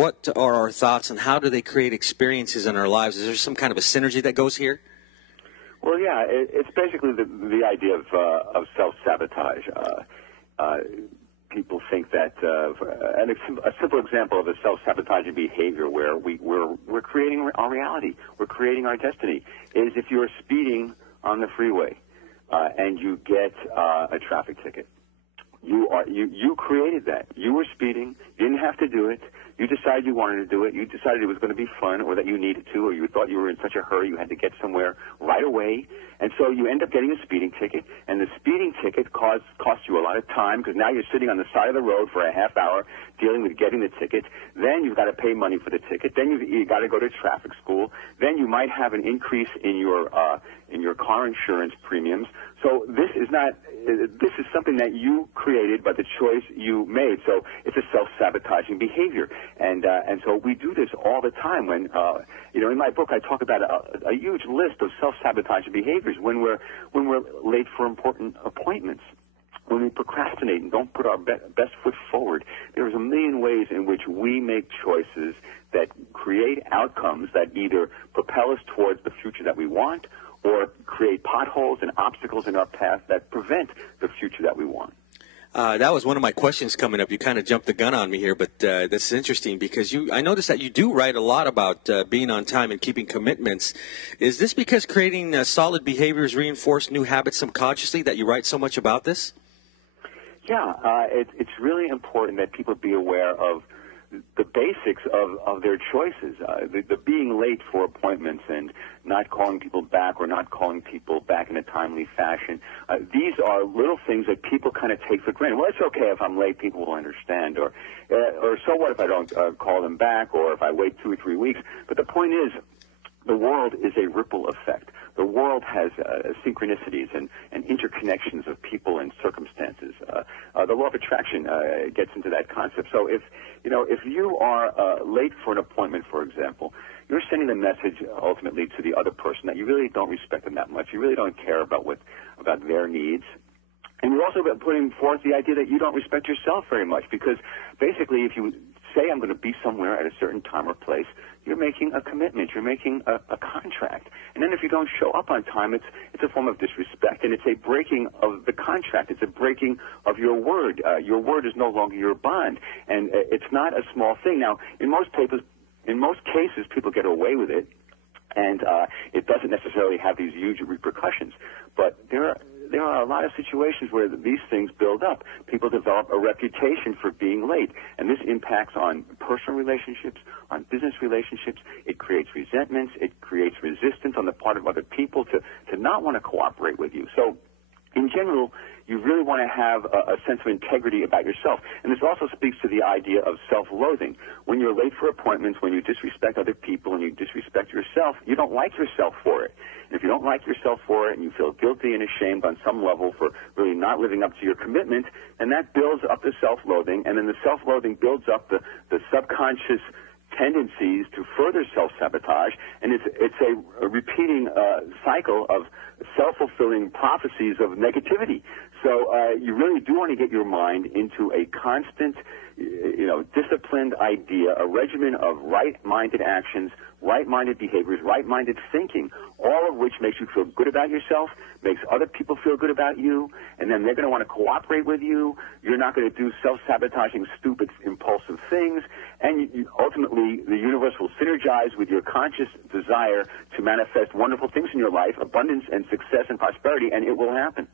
what are our thoughts and how do they create experiences in our lives? Is there some kind of a synergy that goes here? Well, yeah, it's basically the idea of self-sabotage. People think that a simple example of a self-sabotaging behavior where we're creating our reality, we're creating our destiny, is if you're speeding on the freeway and you get a traffic ticket. You created that. You were speeding. You didn't have to do it. You decided you wanted to do it. You decided it was going to be fun, or that you needed to, or you thought you were in such a hurry you had to get somewhere right away. And so you end up getting a speeding ticket, and the speeding ticket costs you a lot of time because now you're sitting on the side of the road for a half hour dealing with getting the ticket. Then you've got to pay money for the ticket. Then you got to go to traffic school. Then you might have an increase in your car insurance premiums. So this is something that you created by the choice you made. So it's a self-sabotaging behavior. And so we do this all the time when, in my book I talk about a huge list of self-sabotaging behaviors when we're late for important appointments, when we procrastinate and don't put our best foot forward. There's a million ways in which we make choices that create outcomes that either propel us towards the future that we want or create potholes and obstacles in our path that prevent the future that we want. That was one of my questions coming up. You kind of jumped the gun on me here, but this is interesting because I noticed that you do write a lot about being on time and keeping commitments. Is this because creating solid behaviors reinforce new habits subconsciously that you write so much about this? Yeah, it's really important that people be aware of the basics of their choices, the being late for appointments and not calling people back or not calling people back in a timely fashion. These are little things that people kind of take for granted. Well, it's okay if I'm late, people will understand, or so what if I don't call them back, or if I wait 2 or 3 weeks. But the point is, the world is a ripple effect. The world has synchronicities and interconnections of people and circumstances. The law of attraction gets into that concept. So if you are late for an appointment, for example, you're sending a message ultimately to the other person that you really don't respect them that much. You really don't care about their needs. And you're also putting forth the idea that you don't respect yourself very much, because basically if you say I'm going to be somewhere at a certain time or place, you're making a commitment. You're making a contract. And then if you don't show up on time, it's a form of disrespect, and it's a breaking of the contract. It's a breaking of your word. Your word is no longer your bond, and it's not a small thing. Now, in most cases, people get away with it, and it doesn't necessarily have these huge repercussions. But there are a lot of situations where these things build up. People develop a reputation for being late, and this impacts on personal relationships, on business relationships. It creates resentments. It creates resistance on the part of other people to not want to cooperate with you. So in general, you really want to have a sense of integrity about yourself. And this also speaks to the idea of self-loathing. When you're late for appointments, when you disrespect other people and you disrespect yourself, you don't like yourself for it. And if you don't like yourself for it and you feel guilty and ashamed on some level for really not living up to your commitment, then that builds up the self-loathing, and then the self-loathing builds up the subconscious tendencies to further self-sabotage, and it's a repeating cycle of self-fulfilling prophecies of negativity. So you really do want to get your mind into a constant, disciplined idea, a regimen of right-minded actions, right-minded behaviors, right-minded thinking, all of which makes you feel good about yourself, makes other people feel good about you, and then they're going to want to cooperate with you. You're not going to do self-sabotaging, stupid, impulsive things, and ultimately the universe will synergize with your conscious desire to manifest wonderful things in your life, abundance and success and prosperity, and it will happen.